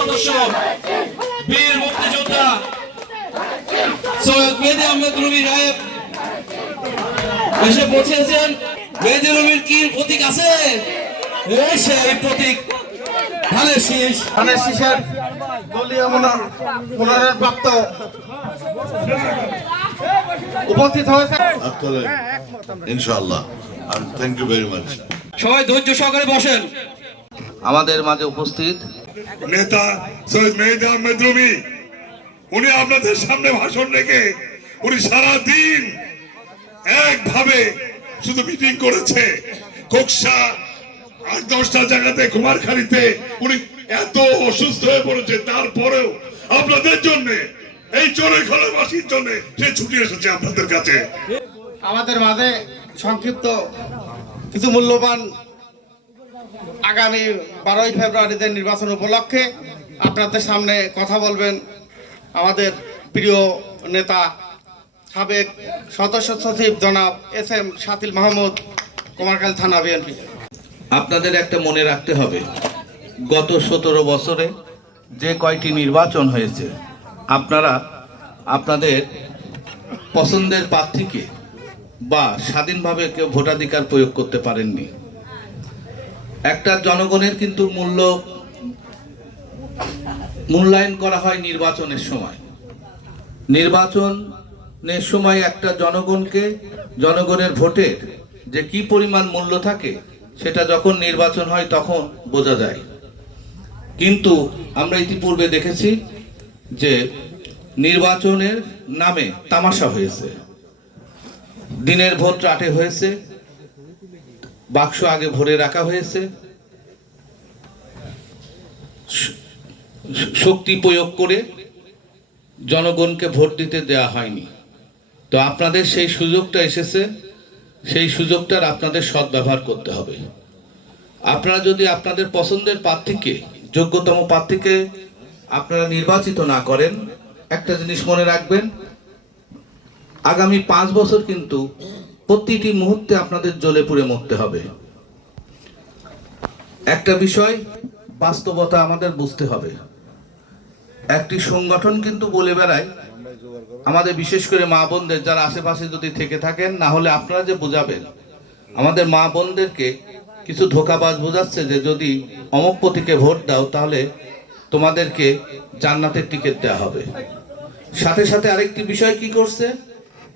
সদস্য বীর মুক্তিযোদ্ধা সৈয়দ মেহেদি আহমেদ রুমি রায়েব এসে পৌঁছেছেন। মেহেদি রুমির কি প্রতীক আছে? এই সেই প্রতীক। ধানের শীষ। ধানের শীষের দলীয় মনোনয়ন মনোনয়ন প্রাপ্ত উপস্থিত হয়েছে। thank you very সবাই ধৈর্য সহকারে বসেন। আমাদের মাঝে উপস্থিত নেতা সৈয়দ মেহেদি আহমেদ উনি আপনাদের সামনে ভাষণ রেখে উনি সারা দিন একভাবে শুধু মিটিং করেছে। কোকসা আট, দশটা জায়গাতে কুমারখালীতে উনি এত অসুস্থ হয়ে পড়েছে, তারপরেও আপনাদের জন্য, এই চোরের খোলাবাসীর জন্য সে ছুটি এসেছে আপনাদের কাছে। আমাদের মাঝে সংক্ষিপ্ত কিছু মূল্যবান আগামী বারোই ফেব্রুয়ারিতে নির্বাচন উপলক্ষে আপনাদের সামনে কথা বলবেন আমাদের প্রিয় নেতা, সাবেক সদস্য সচিব জনাব এস এম শাতিল মাহমুদ, কুমারখালী থানা বিএনপি। আপনাদের একটা মনে রাখতে হবে, গত সতেরো বছরে যে কয়টি নির্বাচন হয়েছে, আপনারা আপনাদের পছন্দের প্রার্থীকে বা স্বাধীনভাবে কেউ ভোটাধিকার প্রয়োগ করতে পারেননি। একটা জনগণের কিন্তু মূল্য মূল্যায়ন করা হয় নির্বাচনের সময়। নির্বাচনের সময় একটা জনগণকে, জনগণের ভোটের যে কি পরিমাণ মূল্য থাকে, সেটা যখন নির্বাচন হয় তখন বোঝা যায়। কিন্তু আমরা ইতিপূর্বে দেখেছি যে নির্বাচনের নামে তামাশা হয়েছে। দিনের ভোট রাটে হয়েছে। বাক্স আগে ভরে রাখা হয়েছে। শক্তি প্রয়োগ করে জনগণকে ভোট দিতে দেওয়া হয়নি। তো আপনাদের সেই সুযোগটা এসেছে, সেই সুযোগটার আপনাদের সদ্ব্যবহার করতে হবে। আপনারা যদি আপনাদের পছন্দের প্রার্থীকে, যোগ্যতম প্রার্থীকে আপনারা নির্বাচিত না করেন, একটা জিনিস মনে রাখবেন, আগামী পাঁচ বছর কিন্তু প্রতিটি মুহূর্তে আপনাদের জ্বলে পুড়ে মরতে হবে। একটা বিষয় বাস্তবতা আমাদের বুঝতে হবে। একটি সংগঠন কিন্তু বলে বেড়ায়, আমাদের বিশেষ করে মা বোনদের, যারা আশেপাশে যদি থেকে থাকেন, না হলে আপনারা যে বোঝাবেন, আমাদের মা বোনদেরকে কিছু ধোকাবাজ বোঝাচ্ছে যে যদি অমক প্রতীকে ভোট দাও, তাহলে তোমাদেরকে জান্নাতের টিকিট দেওয়া হবে। সাথে সাথে আরেকটি বিষয় কি করছে?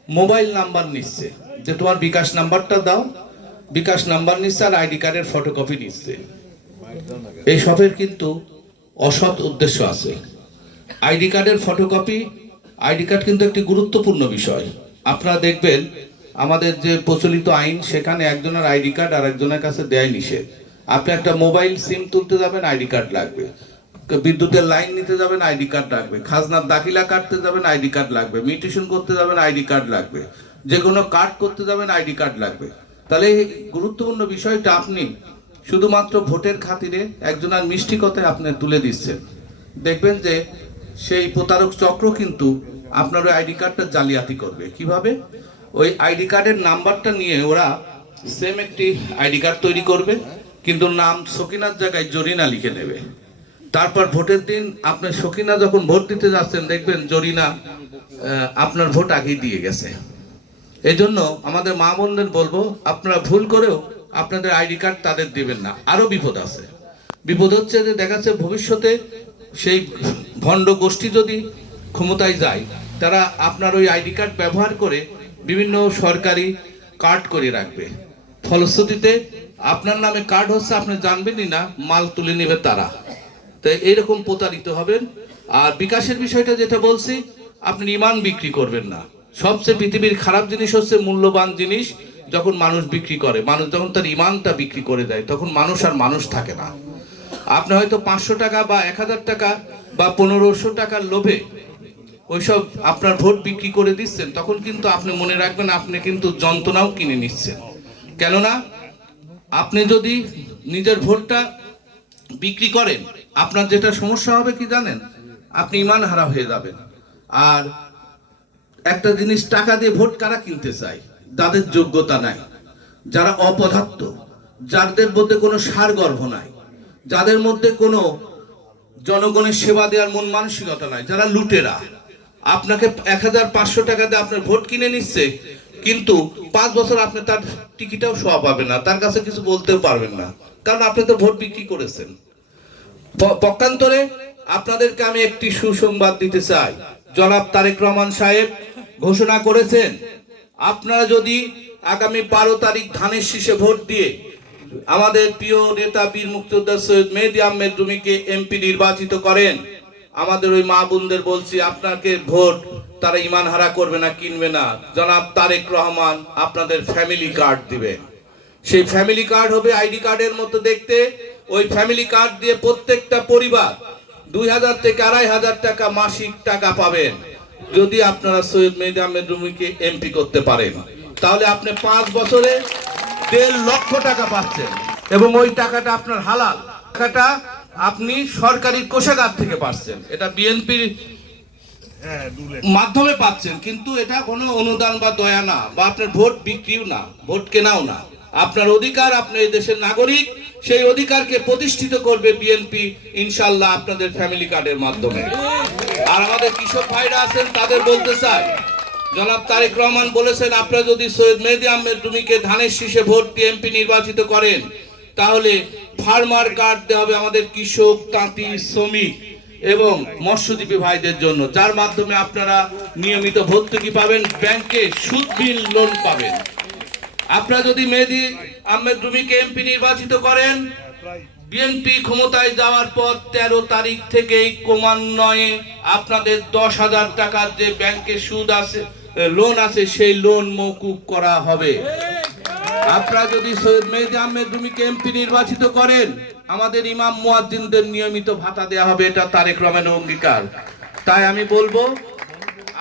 মোবাইল নাম্বার নিচ্ছে। যে তোমার বিকাশ নাম্বারটা দাও। বিকাশ নাম্বার নিচ্ছে আর আইডি কার্ডের ফটোকপি নিচ্ছে। এই সবের কিন্তু অসৎ উদ্দেশ্য আছে। আইডি কার্ডের ফটোকপি আইডি কার্ড কিন্তু একটি গুরুত্বপূর্ণ বিষয়। আপনারা দেখবেন, আমাদের যে প্রচলিত আইন, সেখানে একজনের আইডি কার্ড আর একজনের কাছে দেয় নিষেধ। আপনি একটা মোবাইল সিম তুলতে যাবেন, আইডি কার্ড লাগবে। বিদ্যুতের লাইন নিতে যাবেন, আইডি কার্ড লাগবে। খাজনার দাখিলা কাটতে যাবেন, আইডি কার্ড লাগবে। মিউটেশন করতে যাবেন, আইডি কার্ড লাগবে। যে কোনো কার্ড করতে যাবেন, আইডি কার্ড লাগবে। তাহলে এই গুরুত্বপূর্ণ বিষয়টা আপনি শুধুমাত্র ভোটের খাতিরে একজনের মিষ্টি কথায় আপনি তুলে দিচ্ছেন। দেখবেন যে সেই প্রতারক চক্র কিন্তু আপনার ওই আইডি কার্ডটা জালিয়াতি করবে। কীভাবে? ওই আইডি কার্ডের নাম্বারটা নিয়ে ওরা সেম একটি আইডি কার্ড তৈরি করবে, কিন্তু নাম সকিনার জায়গায় জরিনা লিখে নেবে। তারপর ভোটের দিন আপনার সকিনা যখন ভোট দিতে যাচ্ছেন, দেখবেন জরিনা আপনার ভোট আগেই দিয়ে গেছে। এই জন্য আমাদের মা বোনদের বলব, আপনারা ভুল করেও আপনাদের আইডি কার্ড তাদের দিবেন না। আরও বিপদ আছে। বিপদ হচ্ছে যে দেখা যাচ্ছে ভবিষ্যতে সেই ভণ্ড গোষ্ঠী যদি ক্ষমতায় যায়, তারা আপনার ওই আইডি কার্ড ব্যবহার করে বিভিন্ন সরকারি কার্ড করে রাখবে। ফলশ্রুতিতে আপনার নামে কার্ড হচ্ছে, আপনি জানবেনই না, মাল তুলে নেবে তারা। তো এইরকম প্রতারিত হবেন। আর বিকাশের বিষয়টা যেটা বলছি, আপনি ইমান বিক্রি করবেন না। সবচেয়ে পৃথিবীর খারাপ জিনিস হচ্ছে মূল্যবান জিনিস যখন মানুষ বিক্রি করে। মানুষ যখন তার ইমানটা বিক্রি করে দেয়, তখন মানুষ আর মানুষ থাকে না। আপনি হয়তো পাঁচশো টাকা বা এক হাজার টাকা বা পনেরোশো টাকার লোভে ওইসব আপনার ভোট বিক্রি করে দিচ্ছেন, তখন কিন্তু আপনি মনে রাখবেন আপনি কিন্তু যন্ত্রণাও কিনে নিচ্ছেন। কেননা আপনি যদি নিজের ভোটটা বিক্রি করেন, আপনার যেটা সমস্যা হবে কি জানেন? আপনি ইমান হারা হয়ে যাবেন। আর একটা জিনিস টাকা দিয়ে ভোট কারা কিনতে চায়? যাদের যোগ্যতা নাই। যারা অপদার্থ, যাদের মধ্যে কোনো সার গর্ভ নাই, যাদের মধ্যে কোনো জনগণের সেবা দেওয়ার মন মানসিকতা নাই, যারা লুটেরা, আপনাকে এক হাজার পাঁচশো টাকা দিয়ে আপনার ভোট কিনে নিচ্ছে, কিন্তু পাঁচ বছর আপনি তার টিকিটাও শোয়া পাবেন না, তার কাছে কিছু বলতেও পারবেন না, কারণ আপনি তো ভোট বিক্রি করেছেন। পক্ষান্তরে আপনাদেরকে আমি একটি সুসংবাদ দিতে চাই। জনাব তারেক রহমান সাহেব ঘোষণা করেছেন, আপনারা যদি আগামী বারো তারিখ ধানের শীষে ভোট দিয়ে আমাদের প্রিয় নেতা বীর মুক্তিযোদ্ধা সৈয়দ মেহেদি আহমেদ রুমিকে এমপি নির্বাচিত করেন, আমাদের ওই মা বোনদের বলছি, আপনাকে ভোট তারা ইমান হারা করবে না, কিনবে না। জনাব তারেক রহমান আপনাদের ফ্যামিলি কার্ড দিবেন। সেই ফ্যামিলি কার্ড হবে আইডি কার্ডের মতো দেখতে, ওই ফ্যামিলি কার্ড দিয়ে প্রত্যেকটা পরিবার দুই হাজার থেকে আড়াই হাজার টাকা মাসিক টাকা পাবেন। যদি আপনারা সৈয়দ মেহেদি আহমেদ রুমিকে এমপি করতে পারেন, তাহলে আপনি পাঁচ বছরে দেড় লক্ষ টাকা পাচ্ছেন। এবং ওই টাকাটা আপনার হালাল। টাকাটা আপনি সরকারি কোষাগার থেকে পাচ্ছেন। এটা বিএনপির মাধ্যমে পাচ্ছেন, কিন্তু এটা কোনো অনুদান বা দয়া না, বা আপনার ভোট বিক্রিও না, ভোট কেনাও না। আপনার অধিকার, আপনি এই দেশের নাগরিক সেই অধিকারকে প্রতিষ্ঠিত করবে বিএনপি ইনশাল্লাহ আপনাদের ফ্যামিলি কার্ডের মাধ্যমে। আর আমাদের কৃষক ভাইরা আছেন, তাদের বলতে চাই, জনাব তারেক রহমান বলেছেন, আপনারা যদি সৈয়দ মেহেদি আহমেদ রুমিকে ধানের শীষে ভোট দিয়ে এমপি নির্বাচিত করেন, তাহলে ফার্মার কার্ড দেওয়া হবে আমাদের কৃষক, তাঁতি, শ্রমিক এবং মৎস্যজীবী ভাইদের জন্য। যার মাধ্যমে আপনারা নিয়মিত ভর্তুকি পাবেন, ব্যাংকে সুদবিল লোন পাবেন। আপনারা যদি মেহেদি আহমেদ রুমিকে এমপি নির্বাচিত করেন, বিএনপি ক্ষমতায় যাওয়ার পর তেরো তারিখ থেকেই ক্রমান্বয়ে আপনাদের দশ হাজার টাকার যে ব্যাংকে সুদ আছে লোন আছে, সেই লোন মকুব করা হবে। আপনারা যদি সৈয়দ মেহেদি আহমেদ রুমিকে এমপি নির্বাচিত করেন, আমাদের ইমাম মুয়াজ্জিনদের নিয়মিত ভাতা দেওয়া হবে, এটা তারেক রহমানের অঙ্গীকার। তাই আমি বলব,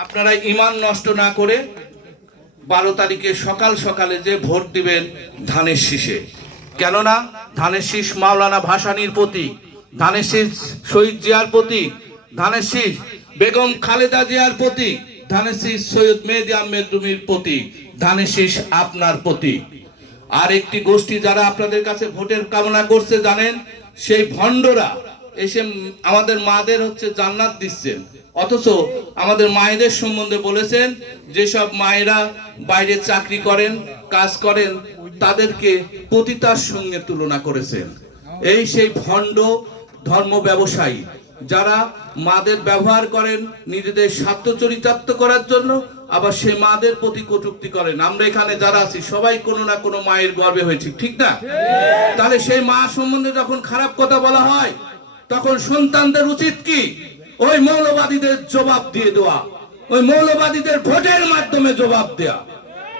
আপনারা ইমান নষ্ট না করে বারো তারিখে সকাল সকালে যে ভোট দিবেন ধানের শীষে। কেননা ধানের শীষ মাওলানা ভাসানির প্রতীক, ধানের শীষ শহীদ জিয়ার প্রতীক, ধানের শীষ বেগম খালেদা জিয়ার প্রতীক, ধানের শীষ সৈয়দ মেহেদি আহমেদ রুমির প্রতীক, ধানের শীষ আপনার প্রতীক। আর একটি গোষ্ঠী যারা আপনাদের কাছে ভোটের কামনা করছে জানেন, সেই ভণ্ডরা এসে আমাদের মাদের হচ্ছে জান্নাত দিচ্ছেন। অথচ আমাদের মায়েদের সম্বন্ধে বলেছেন, যেসব মায়েরা বাইরে চাকরি করেন, কাজ করেন, তাদেরকে পতিতার সঙ্গে তুলনা করেছেন। এই সেই ভণ্ড ধর্ম ব্যবসায়ী, যারা মাদের ব্যবহার করেন নিজেদের স্বার্থ চরিতার্থ করার জন্য, আবার সে মাদের প্রতি কটুক্তি করেন। আমরা এখানে যারা আছি, সবাই কোনো না কোনো মায়ের গর্বে হয়েছি, ঠিক না? তাহলে সেই মা সম্বন্ধে যখন খারাপ কথা বলা হয়, তখন সন্তানদের উচিত কি? ওই মৌলবাদীদের জবাব দিয়ে দেওয়া, ওই মৌলবাদীদের ভোটের মাধ্যমে জবাব দেওয়া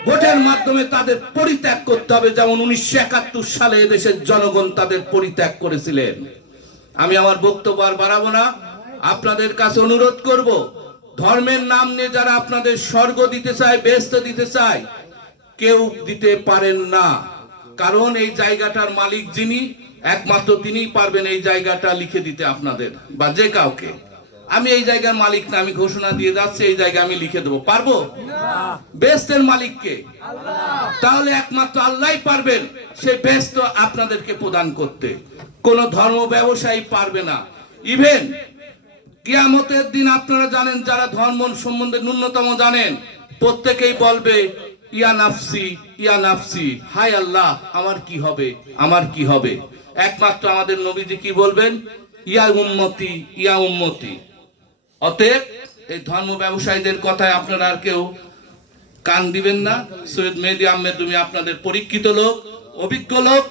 ভোটের মাধ্যমে তাদের পরিত্যাগ করতে হবে, যেমন উনিশশো একাত্তর সালে এদেশের জনগণ তাদের পরিত্যাগ করেছিলেন। আমি আমার বক্তব্য আর বাড়াবো না। আপনাদের কাছে অনুরোধ করব, ধর্মের নাম নিয়ে যারা আপনাদের স্বর্গ দিতে চায়, ব্যস্ত দিতে চায়, কেউ দিতে পারেন না। কারণ এই জায়গাটার মালিক যিনি, একমাত্র তিনিই পারবেন এই জায়গাটা লিখে দিতে আপনাদের, বা যে কাউকে। আমি এই জায়গার মালিক না, আমি ঘোষণা দিয়ে যাচ্ছি, এই জায়গা আমি লিখে দেবো। পারব? বেস্টের মালিককে। তাহলে একমাত্র আল্লাহই পারবেন, সে বেস্ট আপনাদেরকে প্রদান করতে। কোন ধর্ম ব্যবসায়ী পারবে না। ইভেন কিয়ামতের দিন আপনারা জানেন, যারা ধর্ম সম্বন্ধে ন্যূনতম জানেন, প্রত্যেকেই বলবে, ইয়া নাফসি ইয়া নাফসি। হাই আল্লাহ, আমার কি হবে? আমার কি হবে? একমাত্র আমাদের নবীজি কি বলবেন? ইয়া উম্মতি ইয়া উম্মতি। অতএব এই ধর্ম ব্যবসায়ীদের কথায় আপনারা আর কেউ কান দিবেন না। সৈয়দ মেহেদি আহমেদ তুমি আপনাদের পরীক্ষিত লোক, অভিজ্ঞ লোক,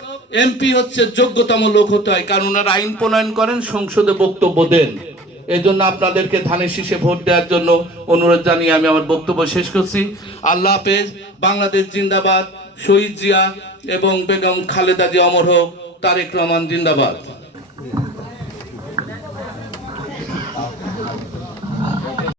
এমপি হচ্ছে যোগ্যতম লোক হতে হয়, কারণ ওনারা আইন প্রণয়ন করেন, সংসদে বক্তব্য দেন। এই জন্য আপনাদেরকে ধানের শীষে ভোট দেওয়ার জন্য অনুরোধ জানিয়ে আমি আমার বক্তব্য শেষ করছি। আল্লাহ হাফেজ, বাংলাদেশ জিন্দাবাদ, শহীদ জিয়া এবং বেগম খালেদা জিয়া অমর হোক, তারেক রহমান জিন্দাবাদ।